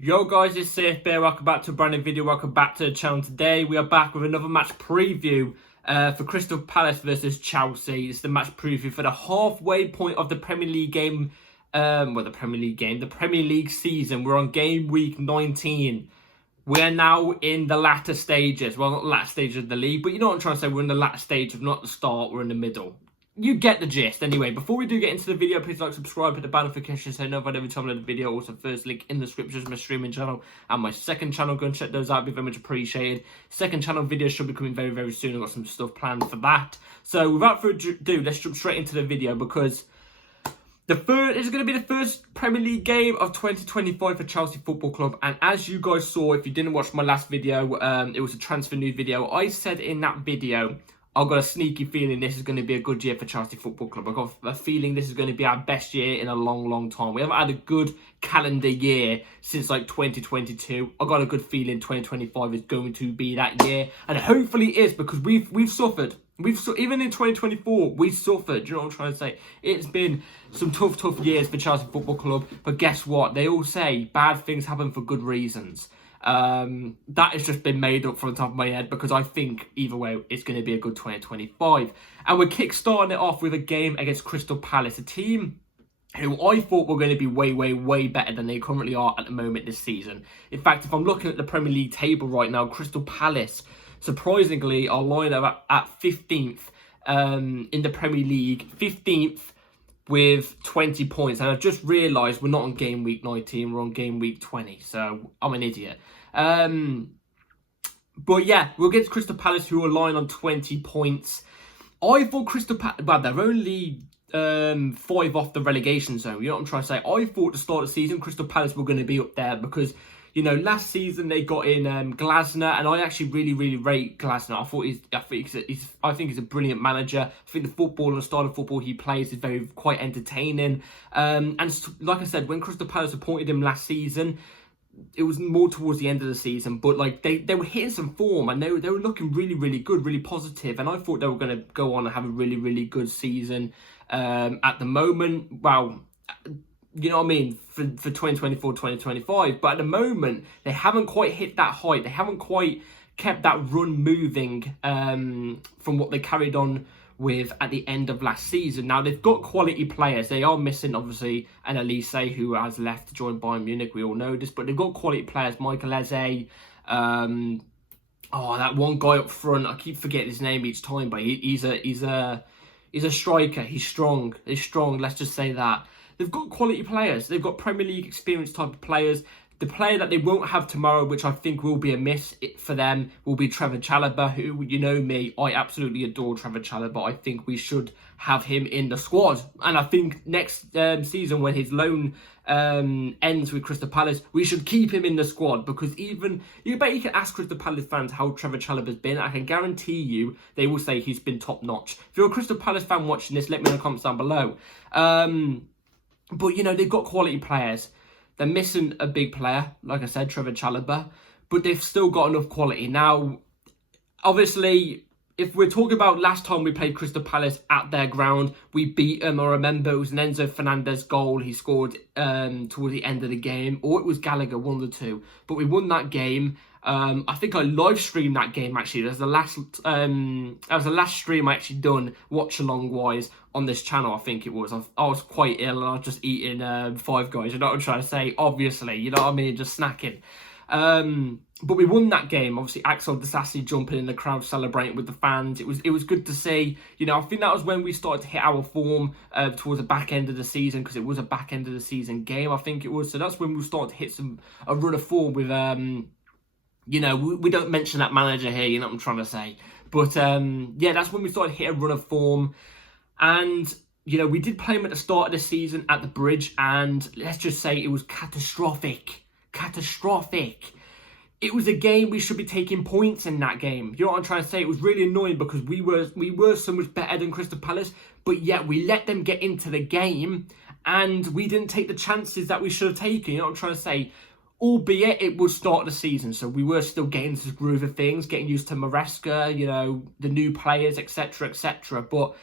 Yo guys, it's Safe Bear. Welcome back to a brand new video. Welcome back to the channel. Today we are back with another match preview for Crystal Palace versus Chelsea. It's the match preview for the halfway point of the Premier League game. The Premier League season. We're on game week 19. We're now in the latter stages. Well, not the latter stage of the league, but you know what I'm trying to say. We're in the latter stage of not the start. We're in the middle. You get the gist. Anyway, before we do get into the video, please like, subscribe, hit the bell notification so you know if I ever time the video. Also, first link in the description is my streaming channel and my second channel. Go and check those out. Be very much appreciated. Second channel videos should be coming very, very soon. I've got some stuff planned for that. So, without further ado, let's jump straight into the video because this is going to be the first Premier League game of 2025 for Chelsea Football Club. And as you guys saw, if you didn't watch my last video, it was a transfer news video. I said in that video, I've got a sneaky feeling this is going to be a good year for Chelsea Football Club. I've got a feeling this is going to be our best year in a long, long time. We haven't had a good calendar year since like 2022. I've got a good feeling 2025 is going to be that year. And hopefully it is because we've suffered. Even in 2024, we suffered. You know what I'm trying to say? It's been some tough years for Chelsea Football Club. But guess what? They all say bad things happen for good reasons. That has just been made up from the top of my head because I think either way it's going to be a good 2025. And we're kickstarting it off with a game against Crystal Palace, a team who I thought were going to be way better than they currently are at the moment this season. In fact, if I'm looking at the Premier League table right now, Crystal Palace, surprisingly, are lined up at 15th in the Premier League, 15th with 20 points. And I've just realised we're not on game week 19, we're on game week 20. So I'm an idiot. But yeah, we'll get to Crystal Palace, who are lying on 20 points. I thought Crystal Palace, well, they're only 5 off the relegation zone. You know what I'm trying to say? I thought at the start of the season, Crystal Palace were going to be up there because, you know, last season they got in Glasner, and I actually really rate Glasner. I think he's a brilliant manager. I think the football and the style of football he plays is quite entertaining. And like I said, when Crystal Palace appointed him last season, it was more towards the end of the season, but like they were hitting some form and they were looking really good, really positive, and I thought they were going to go on and have a really good season. At the moment, well, you know what I mean, for 2024, 2025. But at the moment, they haven't quite hit that height. They haven't quite kept that run moving from what they carried on with at the end of last season. Now, they've got quality players. They are missing, obviously, an Elise who has left to join Bayern Munich. We all know this. But they've got quality players. Michael Eze. That one guy up front. I keep forgetting his name each time. But he's a striker. He's strong. Let's just say that. They've got quality players. They've got Premier League experience type of players. The player that they won't have tomorrow, which I think will be a miss for them, will be Trevor Chalobah, who, you know me, I absolutely adore Trevor Chalobah. I think we should have him in the squad. And I think next season, when his loan ends with Crystal Palace, we should keep him in the squad because you can ask Crystal Palace fans how Trevor Chalobah's been. I can guarantee you they will say he's been top notch. If you're a Crystal Palace fan watching this, let me know in the comments down below. But, you know, they've got quality players. They're missing a big player, like I said, Trevor Chalobah, but they've still got enough quality. Now, obviously, if we're talking about last time we played Crystal Palace at their ground, we beat them. I remember it was an Enzo Fernandez goal he scored towards the end of the game, or it was Gallagher, one of the two. But we won that game. I think I live streamed that game actually. That was the last stream I actually done watch along wise on this channel. I think it was. I was quite ill and I was just eating Five Guys. You know what I'm trying to say? Obviously, you know what I mean, just snacking. But we won that game. Obviously, Axel Disasi jumping in the crowd, celebrating with the fans. It was good to see. You know, I think that was when we started to hit our form towards the back end of the season, because it was a back end of the season game. I think it was. So that's when we started to hit a run of form with. You know, we don't mention that manager here, you know what I'm trying to say. But, yeah, that's when we started to hit a run of form. And, you know, we did play him at the start of the season at the Bridge. And let's just say it was catastrophic. It was a game we should be taking points in that game. You know what I'm trying to say? It was really annoying because we were so much better than Crystal Palace. But yet we let them get into the game. And we didn't take the chances that we should have taken. You know what I'm trying to say? Albeit it was start of the season, so we were still getting into the groove of things, getting used to Maresca, you know, the new players, etc. But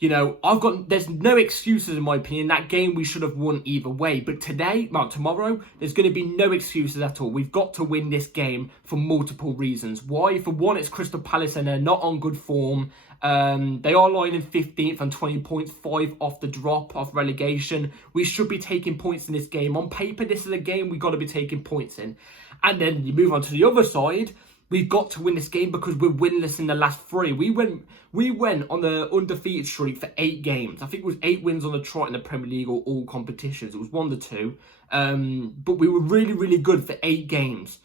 there's no excuses in my opinion. That game we should have won either way. But tomorrow, there's going to be no excuses at all. We've got to win this game for multiple reasons. Why? For one, it's Crystal Palace and they're not on good form. They are lying in 15th and 20 points, 5 off the drop of relegation. We should be taking points in this game. On paper, this is a game we've got to be taking points in. And then you move on to the other side. We've got to win this game because we're winless in the last 3. We went on the undefeated streak for 8 games. I think it was 8 wins on the trot in the Premier League or all competitions. It was 1 to 2. But we were really, really good for 8 games.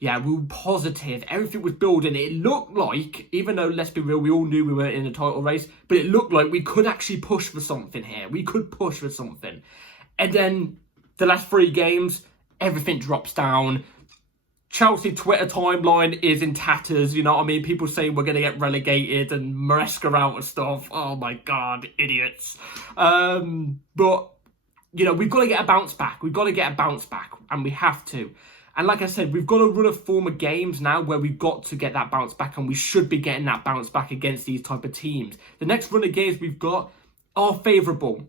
Yeah, we were positive. Everything was building. It looked like, even though, let's be real, we all knew we weren't in a title race, but it looked like we could actually push for something here. We could push for something. And then the last 3 games, everything drops down. Chelsea Twitter timeline is in tatters, you know what I mean? People say we're going to get relegated and Maresca out and stuff. Oh my God, idiots. But, we've got to get a bounce back. We've got to get a bounce back, and we have to. And like I said, we've got to run a form of games now where we've got to get that bounce back, and we should be getting that bounce back against these type of teams. The next run of games we've got are favourable.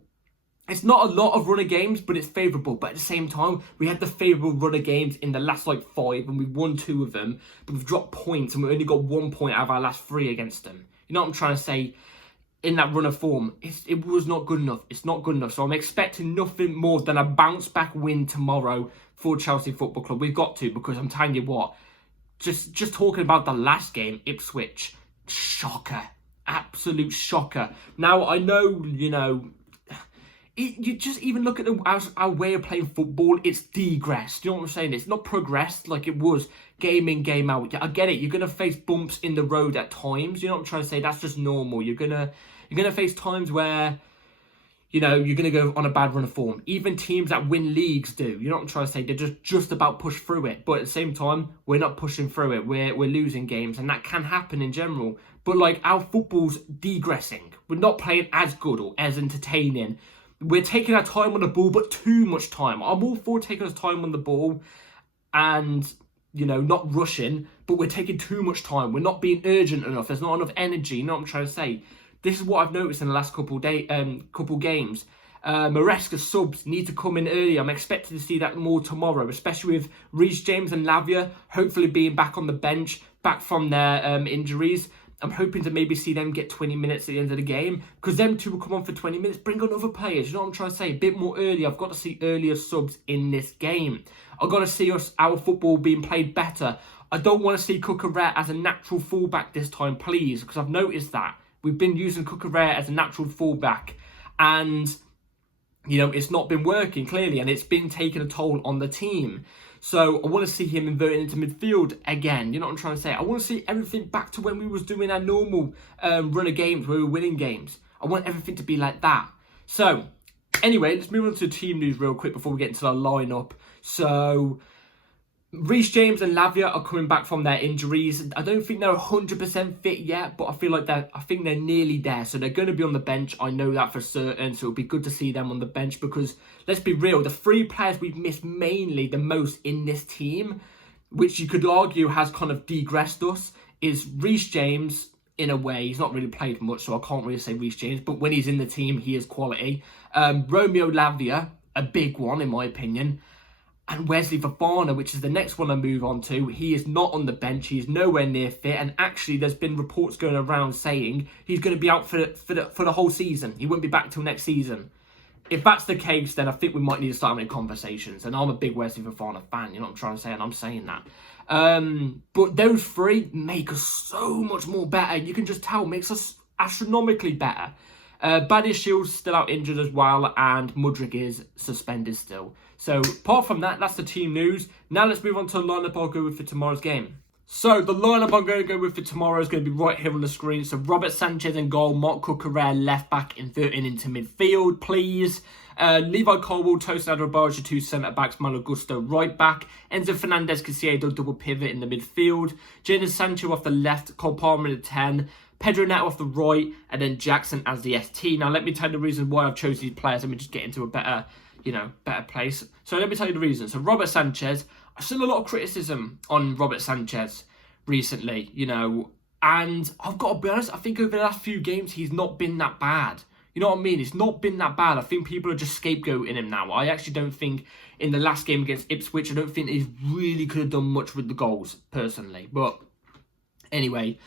It's not a lot of run of games, but it's favourable. But at the same time, we had the favourable run of games in the last 5, and we've won 2 of them. But we've dropped points, and we only got 1 point out of our last 3 against them. You know what I'm trying to say? In that run of form, it was not good enough. It's not good enough. So I'm expecting nothing more than a bounce back win tomorrow for Chelsea Football Club. We've got to, because I'm telling you what, just talking about the last game, Ipswich, shocker, absolute shocker. Now I know, you just even look at our way of playing football, it's degressed. You know what I'm saying? It's not progressed like it was game in, game out. I get it. You're going to face bumps in the road at times. You know what I'm trying to say? That's just normal. You're going to face times where, you're going to go on a bad run of form. Even teams that win leagues do. You know what I'm trying to say? They're just about push through it. But at the same time, we're not pushing through it. We're losing games, and that can happen in general. But our football's degressing. We're not playing as good or as entertaining. We're taking our time on the ball, but too much time. I'm all for taking our time on the ball and, not rushing, but we're taking too much time. We're not being urgent enough. There's not enough energy. You know what I'm trying to say? This is what I've noticed in the last couple games. Maresca subs need to come in early. I'm expecting to see that more tomorrow, especially with Reece James and Lavia hopefully being back on the bench, back from their injuries. I'm hoping to maybe see them get 20 minutes at the end of the game, because them 2 will come on for 20 minutes. Bring on other players. You know what I'm trying to say? A bit more early. I've got to see earlier subs in this game. I've got to see our football being played better. I don't want to see Cucurella as a natural fullback this time, please, because I've noticed that. We've been using Cucurella as a natural fullback, and, it's not been working, clearly, and it's been taking a toll on the team. So I want to see him inverted into midfield again. You know what I'm trying to say? I want to see everything back to when we was doing our normal run of games, where we were winning games. I want everything to be like that. So, anyway, let's move on to team news real quick before we get into the lineup. So, Reece James and Lavia are coming back from their injuries. I don't think they're 100% fit yet, but I think they're nearly there. So they're going to be on the bench. I know that for certain. So it'll be good to see them on the bench, because let's be real, the 3 players we've missed mainly the most in this team, which you could argue has kind of degressed us, is Reece James. In a way, he's not really played much, so I can't really say Reece James, but when he's in the team, he is quality. Romeo Lavia, a big one in my opinion. And Wesley Fofana, which is the next one I move on to, he is not on the bench. He is nowhere near fit. And actually, there's been reports going around saying he's going to be out for the whole season. He won't be back till next season. If that's the case, then I think we might need to start having conversations. And I'm a big Wesley Fofana fan, you know what I'm trying to say? And I'm saying that. But those 3 make us so much more better. You can just tell, makes us astronomically better. Badiashil's still out injured as well, and Mudryk is suspended still. So, apart from that, that's the team news. Now let's move on to the lineup I'll go with for tomorrow's game. So, the lineup I'm going to go with for tomorrow is going to be right here on the screen. So, Robert Sanchez in goal, Marc Cucurella left back, inverting into midfield, please. Levi Colwill, Tosin Adarabioyo, 2 centre-backs, Malo Gusto right back, Enzo Fernandez, Caicedo, double pivot in the midfield, Jadon Sancho off the left, Cole Palmer in the 10, Pedro Neto off the right, and then Jackson as the ST. Now, let me tell you the reason why I've chosen these players. Let me just get into a better place. So, let me tell you the reason. So, Robert Sanchez, I've seen a lot of criticism on Robert Sanchez recently, and I've got to be honest, I think over the last few games, he's not been that bad. You know what I mean? It's not been that bad. I think people are just scapegoating him now. I actually don't think in the last game against Ipswich, I don't think he really could have done much with the goals, personally. But anyway,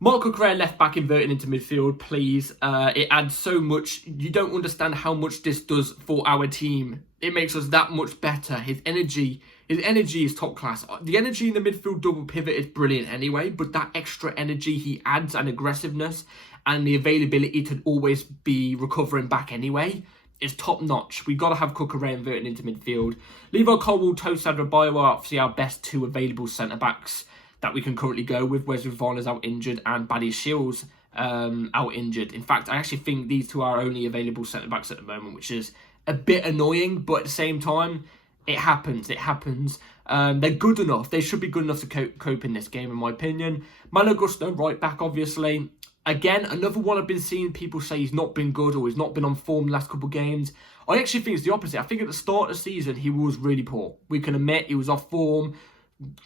Marco Correa left back inverted into midfield, please. It adds so much. You don't understand how much this does for our team. It makes us that much better. His energy is top class. The energy in the midfield double pivot is brilliant anyway, but that extra energy he adds and aggressiveness and the availability to always be recovering back anyway is top notch. We got to have Correa inverted into midfield. Levi Colwill, Tosin Adebayo are obviously our best two available centre backs that we can currently go with. Wesley Fofana's out injured and Buddy Shields out injured. In fact, I actually think these two are only available centre backs at the moment, which is a bit annoying, but at the same time, it happens. They're good enough. They should be good enough to cope in this game, in my opinion. Malo Gusto, right back, obviously. Again, another one I've been seeing people say he's not been good or he's not been on form the last couple of games. I actually think it's the opposite. I think at the start of the season, he was really poor. We can admit he was off form.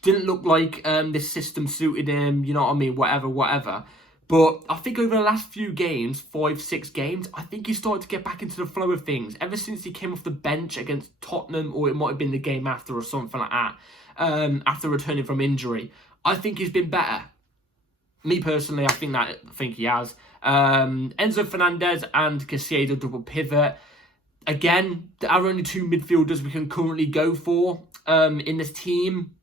Didn't look like this system suited him. You know what I mean? Whatever. But I think over the last few games, 5-6 games, I think he started to get back into the flow of things. Ever since he came off the bench against Tottenham, or it might have been the game after or something like that, after returning from injury, I think he's been better. Me personally, I think he has. Enzo Fernandez and Caicedo double pivot. Again, there are only two midfielders we can currently go for in this team.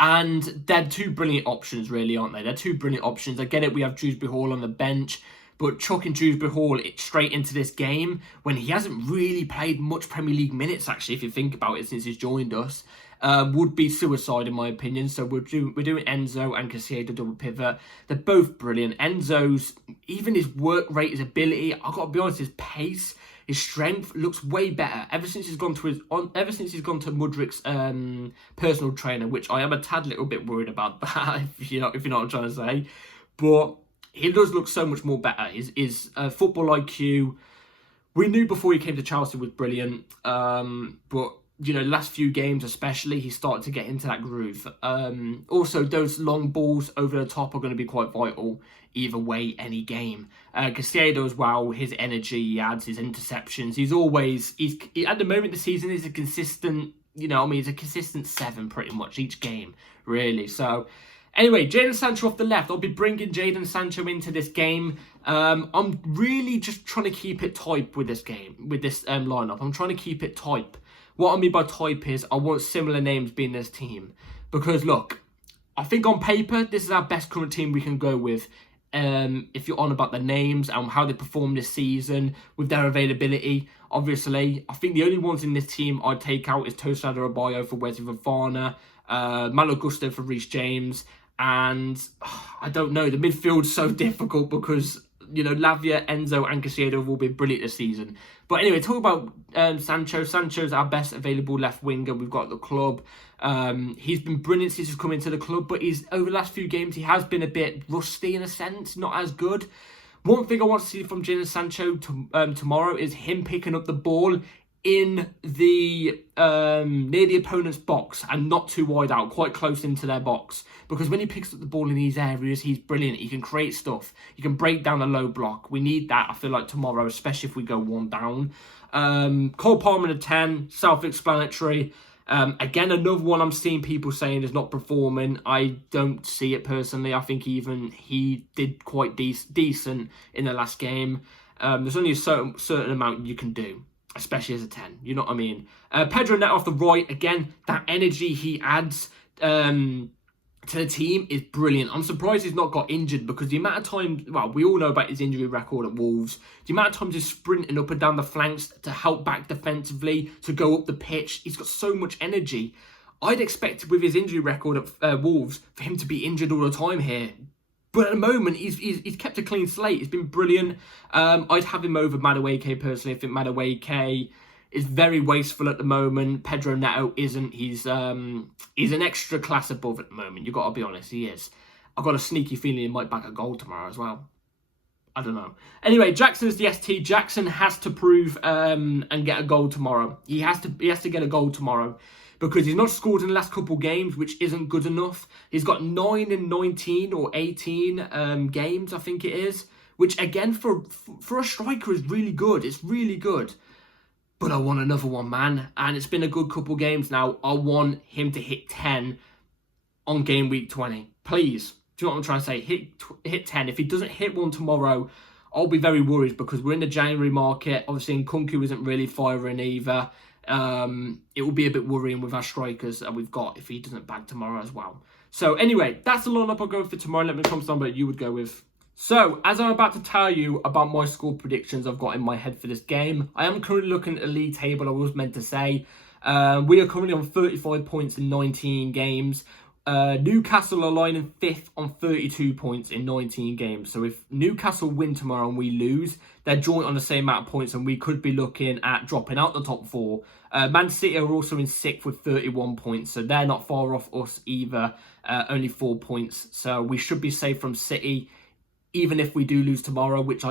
And they're two brilliant options, really, aren't they? They're two brilliant options. I get it, we have Dewsbury Hall on the bench, but chucking Dewsbury Hall straight into this game when he hasn't really played much Premier League minutes, actually, if you think about it, since he's joined us, would be suicide, in my opinion. So we're doing Enzo and Caicedo double pivot. They're both brilliant. Enzo's, even his work rate, his ability, I've got to be honest, his pace, his strength looks way better ever since he's gone to Mudrik's personal trainer, which I am a tad little bit worried about that, if you know what I'm trying to say. But he does look so much more better. His football IQ, we knew before he came to Chelsea, was brilliant. But you know, last few games especially, he started to get into that groove. Also, those long balls over the top are going to be quite vital either way, any game. Caicedo as well, his energy he adds, his interceptions. He's at the moment of the season, he's a consistent, he's a consistent 7 pretty much each game, really. So, anyway, Jadon Sancho off the left. I'll be bringing Jadon Sancho into this game. I'm really just trying to keep it tight with this game, with this lineup. I'm trying to keep it tight. What I mean by type is I want similar names being this team. Because, look, I think on paper, this is our best current team we can go with. If you're on about the names and how they performed this season with their availability, obviously, I think the only ones in this team I'd take out is Tosin Adebayo for Wesley Fofana, Malo Gusto for Reece James, and I don't know, the midfield's so difficult because, Lavia, Enzo and Caicedo have all been brilliant this season. But anyway, talk about Sancho. Sancho's our best available left winger we've got at the club. He's been brilliant since he's come into the club, but over the last few games, he has been a bit rusty in a sense, not as good. One thing I want to see from Jadon Sancho tomorrow is him picking up the ball in the near the opponent's box and not too wide out, quite close into their box. Because when he picks up the ball in these areas, he's brilliant. He can create stuff. He can break down a low block. We need that, I feel like, tomorrow, especially if we go one down. Cole Palmer at 10, self-explanatory. Again, another one I'm seeing people saying is not performing. I don't see it personally. I think even he did quite decent in the last game. There's only a certain amount you can do, especially as a 10, you know what I mean? Pedro Neto off the right, again, that energy he adds to the team is brilliant. I'm surprised he's not got injured because the amount of times, we all know about his injury record at Wolves, the amount of times he's sprinting up and down the flanks to help back defensively, to go up the pitch, he's got so much energy. I'd expect with his injury record at Wolves for him to be injured all the time here. But at the moment, he's kept a clean slate. It's been brilliant. I'd have him over Madueke personally. I think Madueke is very wasteful at the moment. Pedro Neto isn't. He's an extra class above at the moment. You've got to be honest, he is. I've got a sneaky feeling he might back a goal tomorrow as well. I don't know. Anyway, Jackson's the ST. Jackson has to prove and get a goal tomorrow. He has to get a goal tomorrow. Because he's not scored in the last couple games, which isn't good enough. He's got 9 in 19 or 18 games, I think it is, which again for a striker is really good. It's really good. But I want another one, man. And it's been a good couple games now. I want him to hit 10 on game week 20. Please. Do you know what I'm trying to say? Hit 10. If he doesn't hit one tomorrow, I'll be very worried because we're in the January market. Obviously, Nkunku isn't really firing either. It will be a bit worrying with our strikers that we've got if he doesn't bag tomorrow as well. So anyway, that's the lineup I'll go for tomorrow. Let me comment down what you would go with. So, as I'm about to tell you about my score predictions I've got in my head for this game, I am currently looking at the league table, I was meant to say. We are currently on 35 points in 19 games. Newcastle are lying 5th on 32 points in 19 games. So if Newcastle win tomorrow and we lose, they're joint on the same amount of points and we could be looking at dropping out the top 4. Man City are also in 6th with 31 points, so they're not far off us either, only 4 points. So we should be safe from City, even if we do lose tomorrow, which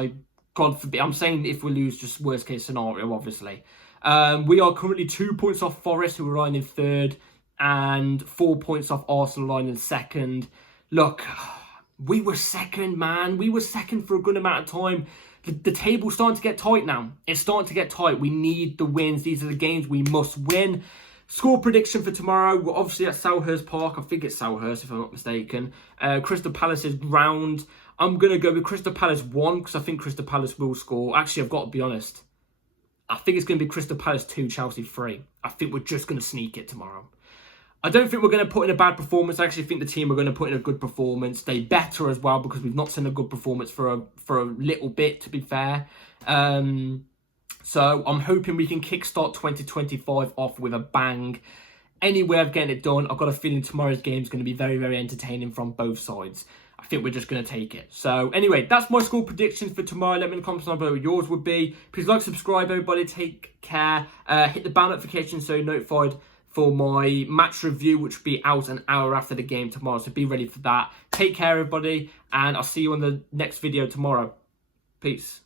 God forbid, I'm saying if we lose, just worst case scenario, obviously. We are currently 2 points off Forest, who are lying in 3rd, and 4 points off Arsenal, lying in 2nd. Look, we were 2nd, man. We were 2nd for a good amount of time. The table's starting to get tight now. It's starting to get tight. We need the wins. These are the games we must win. Score prediction for tomorrow. We're obviously at Selhurst Park. I think it's Selhurst, if I'm not mistaken. Crystal Palace's ground. I'm going to go with Crystal Palace 1 because I think Crystal Palace will score. Actually, I've got to be honest. I think it's going to be Crystal Palace 2, Chelsea 3. I think we're just going to sneak it tomorrow. I don't think we're going to put in a bad performance. I actually think the team are going to put in a good performance. They better as well because we've not seen a good performance for a little bit, to be fair. So I'm hoping we can kickstart 2025 off with a bang. Any way of getting it done, I've got a feeling tomorrow's game is going to be very, very entertaining from both sides. I think we're just going to take it. So anyway, that's my score predictions for tomorrow. Let me in the comments below what yours would be. Please like, subscribe, everybody. Take care. Hit the bell notification so you're notified for my match review, which will be out an hour after the game tomorrow. So be ready for that. Take care, everybody. And I'll see you on the next video tomorrow. Peace.